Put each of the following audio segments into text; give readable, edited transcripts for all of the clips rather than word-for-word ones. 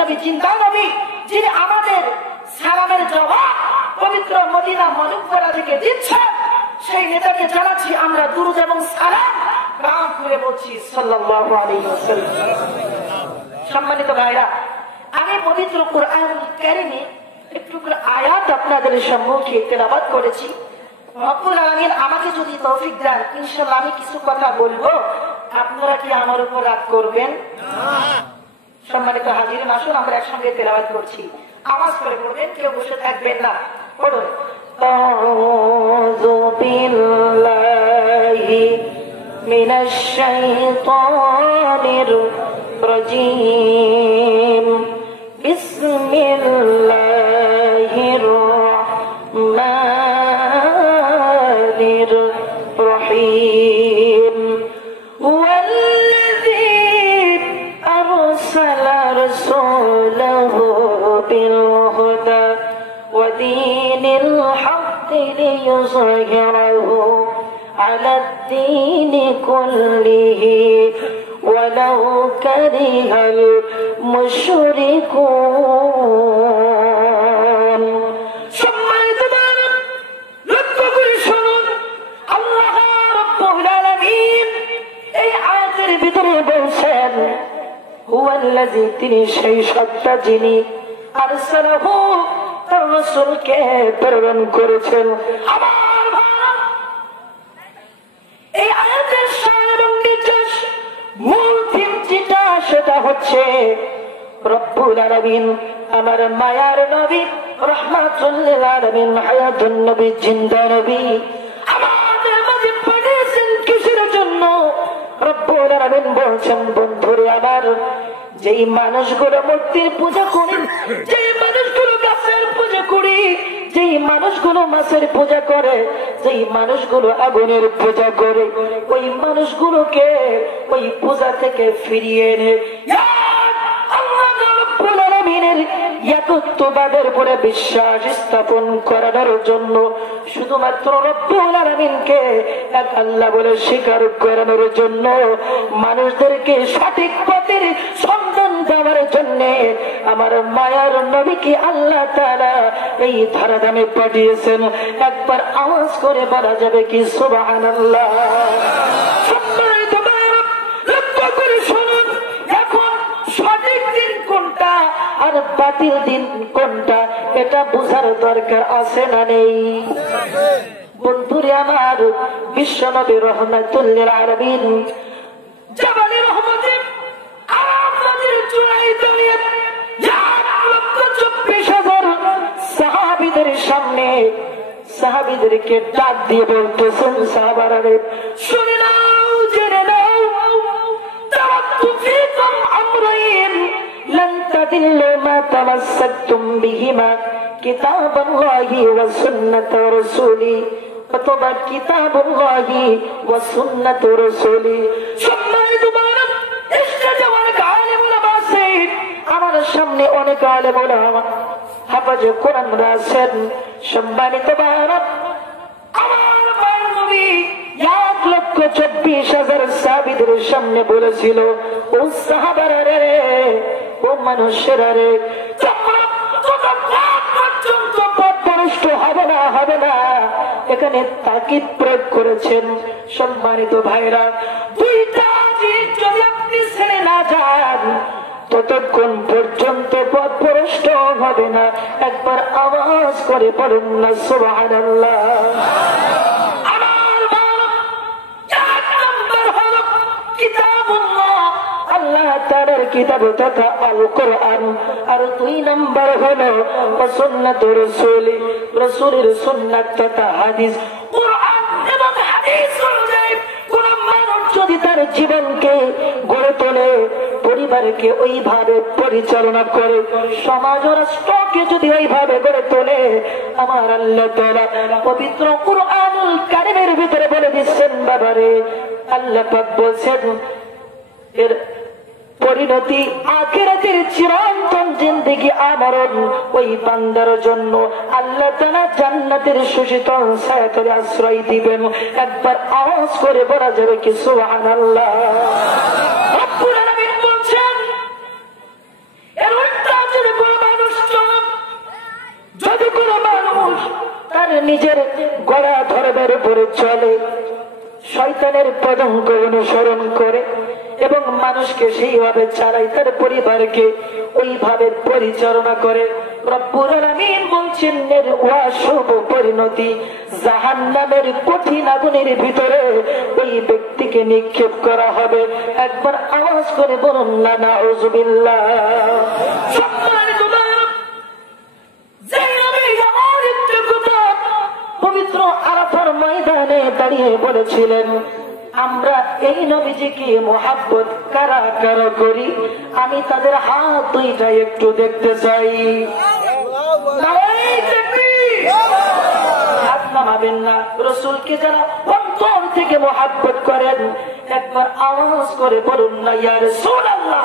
নবী, জিন্দা নবী, যিনি আমাদের সালামের জবাব পবিত্র মদিনা মুনাওয়ারা থেকে দিচ্ছেন, সেই নেতাকে জানাচ্ছি আমরা দুরূদ এবং সালাম প্রাণ খুলে বলছি সাল্লাল্লাহু আলাইহি ওয়াসাল্লাম। সম্মানিত ভাইরা, আমি পবিত্র কোরআন কারীমে একটু করে আয়াত আপনাদের সম্মুখে তেলাওয়াত করেছি। রব্বুল আলামিন আমাকে যদি তৌফিক দেন, ইনশাআল্লাহ আমি কিছু কথা বলবো, আপনারা কি আমার উপর রাগ করবেন না? সম্মানিত হাজিরিন, আসুন আমরা একসঙ্গে তেলাওয়াত করছি, আওয়াজ করে পড়বেন, কেউ বসে থাকবেন না। পড়ুন। আউযু বিল্লাহি মিনাশ শাইতানির রাজীম। বিসমিল্লাহির রাহমানির রহিম। ওয়াল্লাযী আরসালা রাসূলাহু বিল হুদা ওয়া দীনিল হাক্কি লিইয়ুযহিরাহু আলাদ দীনি কুল্লিহি ওয়ালাউ কারিহাল মুশরিকুন। সম্মানিত বান্দা, লক্ষ্য করে শুনুন, আল্লাহ রাব্বুল আলামিন এই আয়াতের ভিতরে বলছেন, হুয়াল্লাযী, তিনি সেই সত্তা যিনি আরসালাহু, তার রাসূলকে প্রেরণ করেছেন। আমার ভাই, এই আয়াতের শান এবং নির্দেশ মূল থিম যেটা, সেটা হচ্ছে রব্বুল আলামিন আমার মায়ার নবী রাহমাতুল লিল আলামিন হায়াতুন নবী, জিন্দা নবী আমাদের মাঝে পাঠিয়েছেন কিসের জন্য? রব্বুল আলামিন বলছেন, বন্ধুরে আমার, যেই মানুষগুলো মূর্তির পূজা করে, যেই মানুষগুলো গাছের পূজা করে, যেই মানুষগুলো মাছের পূজা করে, যেই মানুষগুলো আগুনের পূজা করে, ওই মানুষগুলোকে ওই পূজা থেকে ফিরিয়ে এনে ইয়াকুত্তুবাদের উপরে বিশ্বাস স্থাপন করানোর জন্য, শুধুমাত্র রব্বুল আলামিনকে এক আল্লাহ বলে স্বীকার করানোর জন্য, মানুষদেরকে সঠিক পথের সন্ধান দেওয়ার জন্য আমার মায়ার নবীকে আল্লাহ তাআলা এই ধরাধামে পাঠিয়েছেন। একবার আওয়াজ করে বলা যাবে কি সুবহানাল্লাহ? সম্মানিত ভাইরা, লক্ষ্য করে শুনুন, এখন সঠিক দিন কোনটা আর বাতিল দিন কোনটা, এটা বোঝার দরকার আছে না নেই? বন্ধুরে আমার, বিশ্ব নবী রাহমাতুল লিল আলামিন জাবালে রহমতে আরাম নদীর চূড়ায় দাঁড়িয়ে 1,24,000 সাহাবীদের সামনে সাহাবীদেরকে ডাক দিয়ে বলতেছেন, সাহাবারা রে, শুনে নাও, জেনে নাও, তারাক্তু ফীকুম আমরাইন লান তাদিল্লু মা তামাসসাকতুম বিহিমা কিতাবাল্লাহি ওয়া সুন্নাত রাসূলি, অথবা কিতাবুল্লাহি ওয়া সুন্নাত রাসূলি। সম্মানিত বান্দা, স্টেজে অনেক আলেম ওলামা আছে, আমার সামনে অনেক আলেম ওলামা হাফেজে কোরআন আছেন। সম্মানিত বান্দা, আমার মায়ের নবী 1,24,000 সাহাবীদের সামনে বলেছিল, ও সাহাবারা রে, ও মানুষেরা রে, তোমরা পর্যন্ত পথভ্রষ্ট হবে না, হবে না। এখানে তাকিদ প্রয়োগ করেছেন। সম্মানিত ভাইরা, দুইটা জিনিস যদি আপনি ছেড়ে না যান, ততক্ষণ পর্যন্ত পথভ্রষ্ট হবে না। একবার আওয়াজ করে বলুন না সুবহানাল্লাহ। আমার বাপ, এক নম্বর হলো কিতাবুল্লাহ, আল্লাহ তাআলার কিতাব তথা আল কোরআন, আর 2 নম্বর হলো সুন্নাতুর রাসূল, রাসূলের সুন্নাত তথা হাদিস। কোরআন এবং হাদিস অনুযায়ী কোন মানুষ যদি তার জীবনকে গড়ে তোলে, পরিবারকে ওইভাবে পরিচালনা করে, সমাজ ও রাষ্ট্রকে যদি ওইভাবে গড়ে তোলে, আমার আল্লাহ তাআলা পবিত্র কুরআনুল কারীমের ভিতরে বলে দিচ্ছেন, বাবারে, আল্লাহ পাক বলছেন এর পরিণতি আখিরাতের চিরন্তন জিন্দেগি আমরণ ওই বান্দার জন্য আল্লাহ তাআলা জান্নাতের সুশীতল ছায়াতলে আশ্রয় দিবেন। একবার আওয়াজ করে বলা যাবে কি সুবহানাল্লাহ? রব্বুল আলামিন বলছেন, এর উল্টা নিজের গড়া ধর্মের উপরে চলে, শয়তানের পদঙ্ক অনুসরণ করে এবং মানুষকে সেইভাবে চালায়, তার পরিবারকে ওইভাবে পরিচালনা করে, রব্বুল আলামিন বলছেন এর অশুভ পরিণতি জাহান্নামের কঠিন আগুনের ভিতরে ওই ব্যক্তিকে নিক্ষেপ করা হবে। একবার আওয়াজ করে বলুন না নাউযুবিল্লাহ। সম্মানিত পবিত্র আরাফার ময়দানে দাঁড়িয়ে বলেছিলেন, আমরা এই নবীজিকে মুহাব্বত কারা কারা করি, আমি তাদের হাত দুইটা একটু দেখতে চাই। হাত নামাবেন না। রাসূলকে যারা অন্তর থেকে মুহাব্বত করেন একবার আওয়াজ করে বলুন না ইয়া রাসূলুল্লাহ।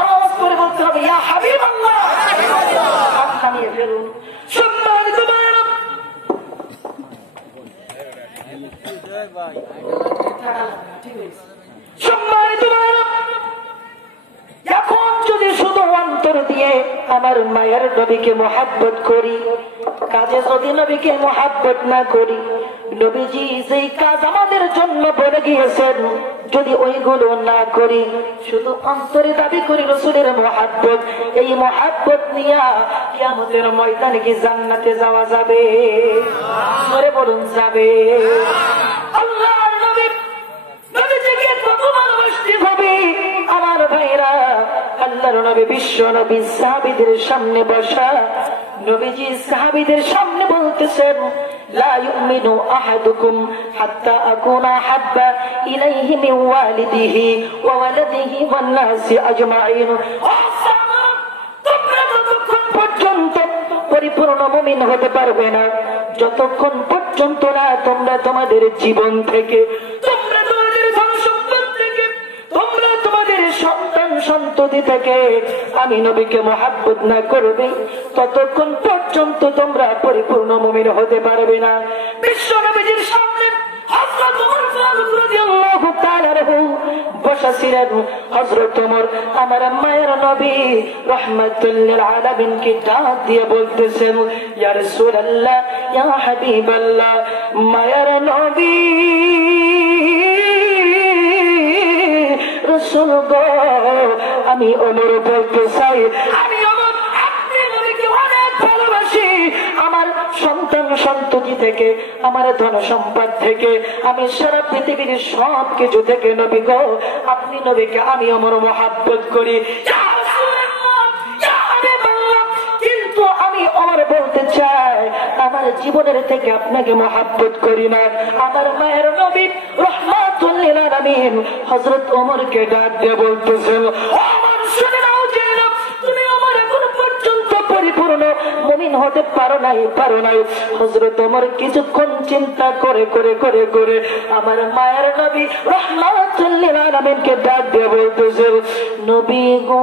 আওয়াজ করে বলতে হবে ইয়া হাবিবাল্লাহ। হাত নামিয়ে ফেলুন। সম্মানিত ভাইরা, সম্মানিত ভাইরা, এখন যদি শুধু অন্তর দিয়ে আমার মায়ের নবীকে মুহাব্বত করি, কাজে যদি নবীকে মুহাব্বত না করি, নবীজি যেই কাজ আমাদের জন্য বলে গিয়েছেন যদি ওইগুলো না করি, শুধু অন্তরে দাবি করি রাসূলের মুহাব্বত, এই মুহাব্বত নিয়ে কিয়ামতের ময়দানে কি জান্নাতে যাওয়া যাবে? জোরে বলুন যাবে। আল্লাহর নবী নবীজিকে কত ভালোবাসতে হবে আমার ভাইরা। আল্লাহর নবী বিশ্ব নবী সাহাবীদের সামনে বসা, নবীজি সাহাবীদের সামনে বলতেছেন, লা ইউমিনু আহাদুকুম হাত্তা আকুনা হাব্বা ইলাইহি মিন ওয়ালিদিহি ওয়া ওয়ালাদিহি ওয়ান নাসি আজমাইন। তোমরা ততক্ষণ পর্যন্ত পরিপূর্ণ মুমিন হতে পারবে না যতক্ষণ পর্যন্ত না তোমরা তোমাদের জীবন থেকে, তোমরা তোমাদের ধন-সম্পদ থেকে, তোমরা তোমাদের সন্তান সন্ততি থেকে আমি নবীকে মুহাব্বত না করবে, ততক্ষণ পর্যন্ত তোমরা পরিপূর্ণ মুমিন হতে পারবে না। বিশ্ব নবীজির সামনে হযরত ওমর ফারুক রাদিয়াল্লাহু তাআলা বসা ছিলেন। হযরত ওমর আমার মায়ের নবী রাহমাতুল লিল আলামিনকে ডাক দিয়ে বলতেছেন, ইয়া রাসূলুল্লাহ, ইয়া হাবিবাল্লাহ, মায়ের নবী রাসূল গো, আমি ওমর বলতে চাই, আমি ওমর আপনি নবীকে অনেক ভালোবাসি, আমার সন্তান সন্ততি থেকে, আমার ধন সম্পদ থেকে, আমি সারা পৃথিবীর সব কিছু থেকে নবী গো, আপনি নবীকে আমি ওমর মুহাব্বত করি। কিন্তু আমি ওমর বলতে চাই, আমার জীবনের থেকে আপনাকে মুহাব্বত করি না। আমার মায়ের নবী রাহমাতুল লিল আলামিন হযরত ওমরকে ডাক দিয়ে বলতেছেন, ওমর শুনে নাও, জেনে নাও, তুমি ওমর এখন পর্যন্ত পরিপূর্ণ মুমিন হতে পারো নাই। হযরত ওমর কিছুক্ষণ চিন্তা করে করে করে করে আমার মায়ের নবী রাহমাতুল লিল আলামিনকে ডাক দিয়ে বলতেছেন, নবী গো,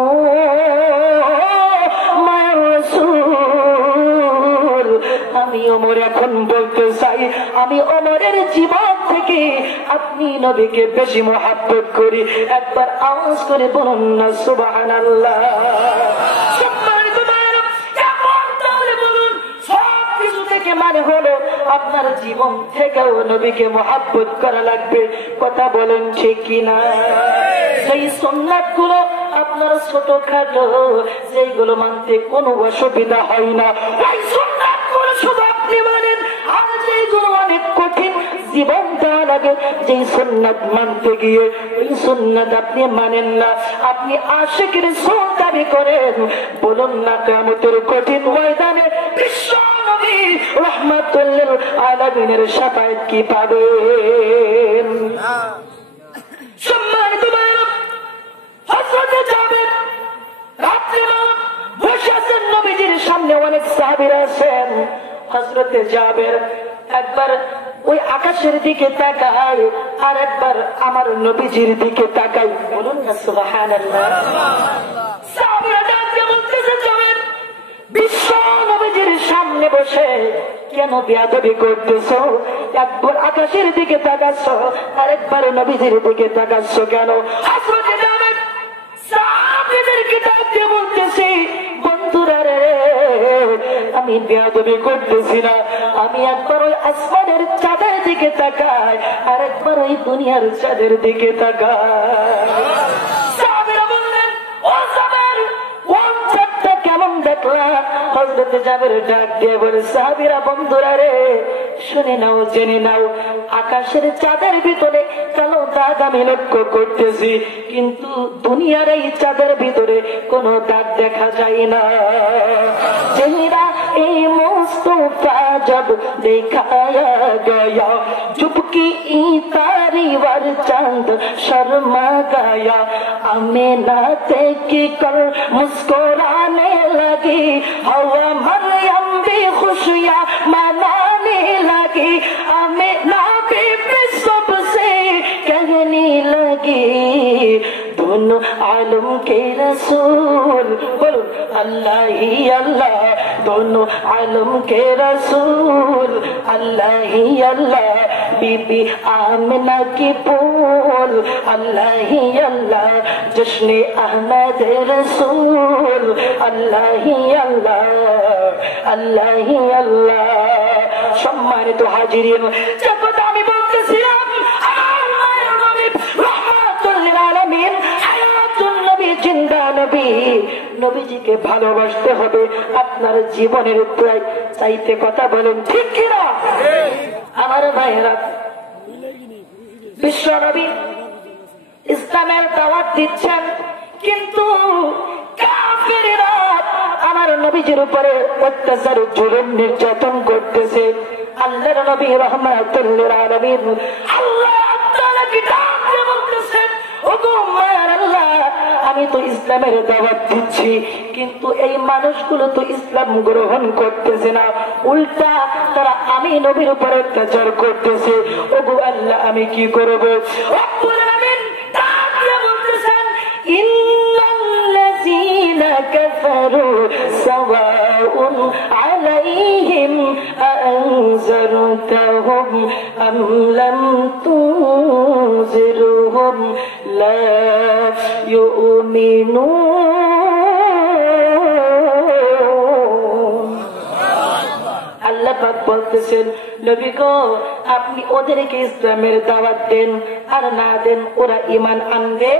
মায়ের রাসূল, আমি ওমর এখন বলতে চাই, আমি ওমরের জীবন থেকে আপনি নবীকে বেশি মুহাব্বত করি। একবার আওয়াজ করে বলুন না সুবহানাল্লাহ। সম্মানিত ভাইরা, এখন তাহলে বলুন, সব কিছু থেকে মানে হলো আপনার জীবন থেকেও নবীকে মুহাব্বত করা লাগবে। কথা বলেন ঠিক কিনা? সেই সুন্নাত গুলো আপনার ছোটখাটো, যেগুলো মানতে কোনো অসুবিধা হয় না, ওই সুন্নাত গুলো শুধু আপনি মানেন। আর যেগুলো অনেক কঠিন, জীবন দেওয়া লাগে, যেই সুন্নাত মানতে গিয়ে ওই সুন্নাত আপনি মানেন না, আপনি আশিকের রাসূল দাবি করেন, বলুন না কিয়ামতের কঠিন ময়দানে বিশ্ব নবী রাহমাতুল লিল আলামিনের শাফায়াত কি পাবেন? সম্মানিত ভাইরা, হযরত জাবের রাত্রিবেলা বসে আছেন নবীজির সামনে, অনেক সাহাবীরা আছেন। হযরত জাবের একবার ওই আকাশের দিকে তাকায়, আর একবার আমার নবীজির দিকে তাকায়। বলুন না সুবহানাল্লাহ। সাহাবীরা ডাক দিয়ে বলতেছে, জাবের, বিশ্ব নবীজির সামনে বসে কেন বেয়াদবি করতেছো? একবার আকাশের দিকে তাকাচ্ছ, আর একবার নবীজির দিকে তাকাচ্ছ কেন? হযরত জাবের সাহাবীদেরকে ডাক দিয়ে বলতেছে, বন্ধুরা রে, আমি আমি বেয়াদবি করতেছি না। আমি একবার ওই আসমানের চাঁদের দিকে তাকাই, আর একবার ওই দুনিয়ার চাঁদের দিকে তাকাই। সাহাবীরা বললেন, ও জাবের, কোন চাঁদটা কেমন দেখলা? হযরত জাবের ডাক দিয়ে বলে, সাহাবীরা বন্ধুরা রে, শুনে নাও, জেনে নাও, আকাশের চাঁদের ভিতরে কালো দাগ আমি লক্ষ্য করতেছি, কিন্তু দুনিয়ার এই চাঁদের ভিতরে কোনো দাগ দেখা যায় না। চেহারা এই মুস্তফা জব দেখায়া গয়া, চুপকি তারিবার চাঁদ शर्मा गया, आमिना देखी कर मुस्कुराने लगी, हवा मरियम भी खुशियां मनाने लगी, आमिना भी सबसे कहने लगी, दोनों आलम के रसूल, बोलो अल्लाह ही अल्लाह, दोनों आलम के रसूल अल्लाह ही अल्लाह, बीबी आमिना की पोल अल्लाह ही अल्लाह, जश्न अहमद रसूल अल्लाह ही अल्लाह, अल्लाह ही अल्लाह। सम्मानित हाजिरिन, जब আমি বলতেছিলাম আল্লাহর নবী রাহমাতুল লিল আলামিন, হায়াতুন নবী, জিন্দা নবী, নবীজিকে ভালোবাসতে হবে আপনার জীবনের প্রায় চাইতে, কথা বলেন ঠিক কিনা? আমার ভাইয়েরা, বিশ্ব নবী ইসলামের দাওয়াত দিচ্ছেন, কিন্তু কাফেররা আমার নবীজির উপরে অত্যাচার, জুলুম, নির্যাতন করতেছে। আল্লাহর নবী রাহমাতুল লিল আলামিন আল্লাহ তাআলাকে ডাক দিয়ে বলতেছেন, ওগো মায়ার আল্লাহ, আমি তো ইসলামের দাওয়াত দিচ্ছি, কিন্তু এই মানুষগুলো তো ইসলাম গ্রহণ করতেছে না, উল্টা তারা আমি নবীর উপর অত্যাচার করতেছে। ওগো আল্লাহ, আমি কি করব? রব্বুল আলামিন ডাক দিয়ে বলতেছেন, ইন্নাল্লাযীনা কাফারু সাওয়াউন আলাইহিম আনজারতাহুম আম লাম তুনজিরহুম লা ইউমিনুন। আল্লাহ পাক বলতেছেন, নবী গো, আপনি ওদেরকে ইসলামের দাওয়াত দেন আর না দেন, ওরা ঈমান আনবে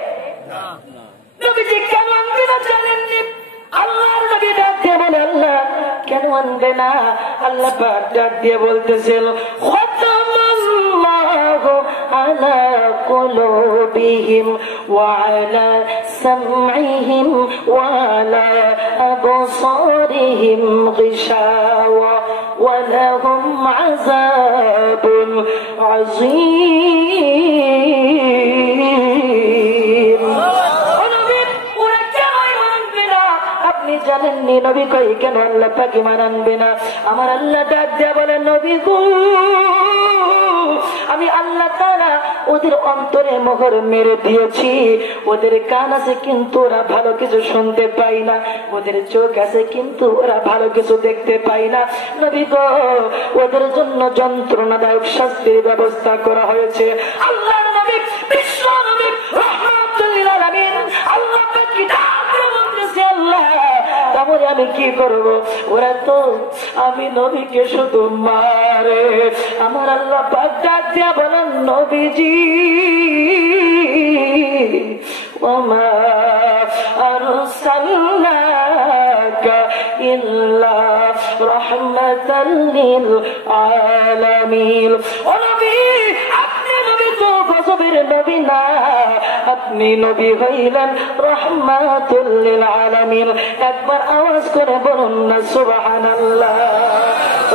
না। নবীজি কেন আনবে না জানেননি? আল্লাহর নবী ডাক দিয়ে বলে, আল্লাহ কেন আনবে না? আল্লাহ পাক ডাক দিয়ে বলতেছেন, খাতামাল্লাহু আলা কুলুবিহিম ওয়া আলা সামঈহিম ওয়া আলা আবসারিহিম গিশাওয়া ওয়া লাহুম আযাবুন আযীম। আপনি জানেননি নবী কই কেন আল্লাহ পাক ঈমান আনবে না? আমার আল্লাহ ডাক দিয়ে বলে, নবী গো, আমি আল্লাহ তাআলা ওদের অন্তরে মোহর মেরে দিয়েছি। ওদের কান আছে কিন্তু ওরা ভালো কিছু শুনতে পায় না, ওদের চোখ আছে কিন্তু ওরা ভালো কিছু দেখতে পায় না। নবী গো, ওদের জন্য যন্ত্রণাদায়ক শাস্তির ব্যবস্থা করা হয়েছে। আল্লাহর নবী, বিশ্ব নবী রাহমাতুল লিল আলামিন আল্লাহ পাক কি ডাক দিয়ে বলতেছে, আল্লাহ তাহলে আমি কি করব? ওরা তো আমি নবীকে শুধু মারে। আমার আল্লাহ পাক ডাক দিয়া বলেন, নবীজি ওমা আরসালনাকা ইল্লা রাহমাতাল লিল আলামিন। ও নবী, আপনি নবী তো গজবের নবী না, আপনি নবী হইলেন রাহমাতুল লিল আলামিন। একবার আওয়াজ করে বলুন না সুবহানাল্লাহ।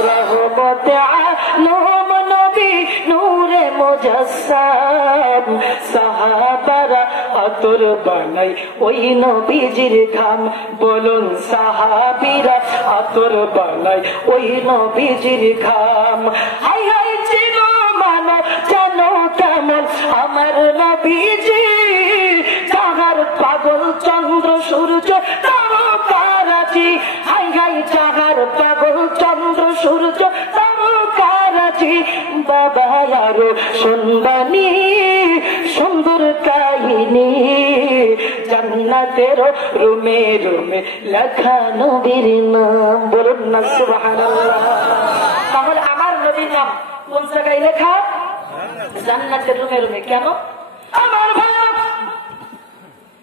রহমতে আলম নবী, নূরে মুজাসসাম, সাহাবারা আতর বানাই ওই নবীজির ঘাম। বলুন সাহাবীরা আতর বানাই ওই নবীজির ঘাম। হাই হাই ছিল মানো জানো কেমন আমার নবীজি, যাহার পাগল চন্দ্র সূর্য তারকারাজি। হাই হাই যাহার পাগল চন্দ্র সূর্য তারকারাজি। বাবা আরো শুনবানি সুন্দর কাহিনী, জান্নাত জান্নাতের রুমে রুমে লেখা নবীর নাম। বলুন না সুবহানাল্লাহ। তাহলে আমার নবীর নাম কোন জায়গায় লেখা? জান্নাতের রুমে রুমে। কেন? আমার ভাইরা,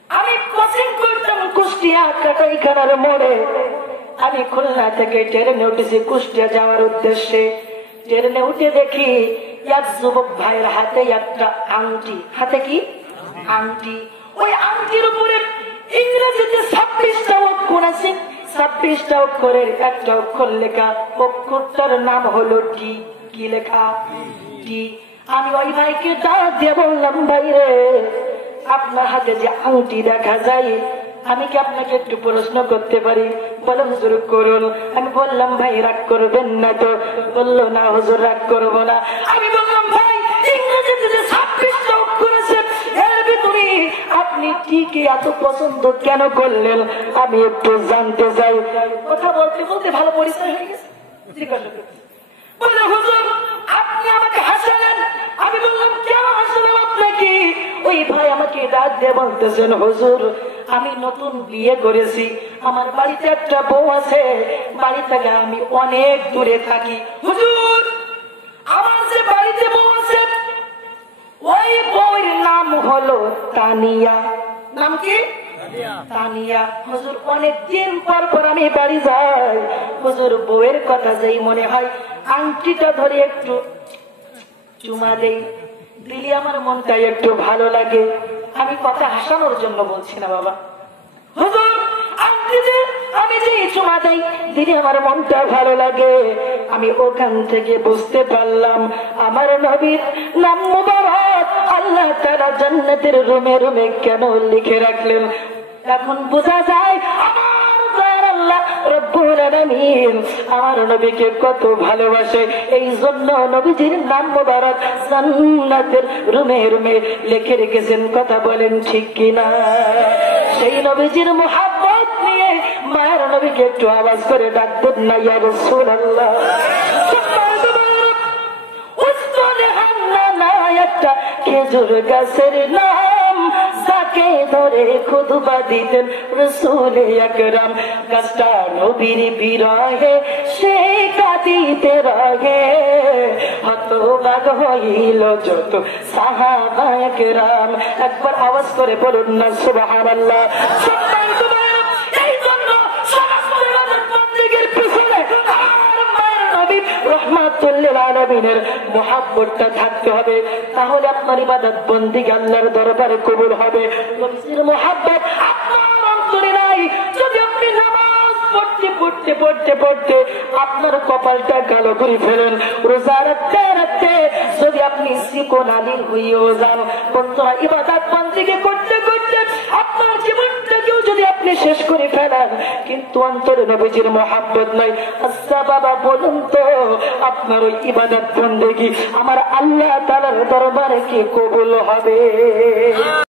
আমি কোচিং করতাম কুষ্টিয়া কাটাইখানার মোড়ে। আমি খুলনা থেকে ট্রেনে উঠেছি কুষ্টিয়া যাওয়ার উদ্দেশ্যে। ট্রেনে উঠে দেখি এক যুবক ভাইয়ের হাতে একটা আংটি। হাতে কি? আংটি। ওই আংটির উপরে ইংরেজিতে 26টা অক্ষর আছে। 26টা অক্ষরের একটা অক্ষর লেখা, অক্ষরটার নাম হলো টি। কি লেখা? টি। আমি ওই ভাইকে ডাক দিয়ে বললাম, ভাই রে, আপনার হাতে যে আংটি দেখা যায়, আমি কি আপনাকে একটু প্রশ্ন করতে পারি? বলে হুজুর করুন। আমি বললাম, ভাই রাগ করবেন না তো? বললো, না হুজুর রাগ করবো না। আমি বললাম, ভাই ইংরেজিতে যে 26টা অক্ষর আছে, এর ভিতরে আপনি ঠিকই এত পছন্দ কেন করলেন? আমি একটু জানতে চাই। কথা বলতে বলতে ভালো পরিচয় হয়ে গেছে। জিজ্ঞাসা করছি, বললো হুজুর আপনি আমাকে হাসালেন। আমি বললাম, কেন হাসালাম আপনাকে? ওই ভাই আমাকে ডাক দিয়ে বলতেছেন, হুজুর আমি নতুন বিয়ে করেছি, আমার বাড়িতে একটা বউ আছে, বাড়ি থেকে আমি অনেক দূরে থাকি। হুজুর আমার যে বাড়িতে বউ আছে, ওই বউয়ের নাম হলো তানিয়া। নাম কি? তানিয়া। হুজুর অনেক দিন পর পর আমি বাড়ি যাই, হুজুর বউয়ের কথা যেই মনে হয় আংটিটা ধরে একটু চুমা দেই, দিলে আমার মনটা একটু ভালো লাগে। আমি কথা হাসানোর জন্য বলছি না বাবা। হুজুর আংটিতে আমি যে চুমা দেই, দিলে আমার মনটা ভালো লাগে। আমি ওখান থেকে বুঝতে পারলাম আমার নবীর নাম মুবারক আল্লাহ তাআলা জান্নাতের রুমে রুমে কেন লিখে রাখলেন। এখন বোঝা যায় আমার আল্লাহ রব্বুল আলামিন আমার নবীকে কত ভালোবাসে। এই জন্য নবীজির নাম মুবারক জান্নাতের রুমে রুমে লিখে রেখেছেন। কথা বলেন ঠিক কিনা? সেই নবীজির মুহাব্বত নিয়ে মায়ের নবীকে একটু আওয়াজ করে ডাক দেন না, ইয়া রাসূলুল্লাহ। একটা খেজুর গাছের নাম, যাকে ধরে খুতবা দিতেন রাসূল আকরাম। গাছটা নবীর বিরহে সে কাঁদিতে রহে, হতবাক হইল যত সাহাবা একরাম। একবার আওয়াজ করে বলুন না সুবহানাল্লাহ। এই জন্য পিছনে রহমাতুল্লিল আলামিনের মুহাব্বতটা থাকতে হবে, তাহলে আপনার ইবাদত বন্দেগী আল্লাহর দরবারে কবুল হবে। নবীর মুহাব্বত আপনার অন্তরে নাই, যদি আপনি নামাজ পড়তে পড়তে পড়তে পড়তে আপনার কপালটা কালো করে ফেলেন, রোজা রাখতে রাখতে যদি আপনি চিকন আলী হইয়েও যান, ইবাদত বন্দেগী করতে করতে আপনার জীবনটাকেও যদি আপনি শেষ করে ফেলেন, কিন্তু অন্তরে নবীজির মুহাব্বত নাই, আচ্ছা বাবা বলুন তো আপনার ওই ইবাদত বন্দেগী আমার আল্লাহ তাআলার দরবারে কি কবুল হবে?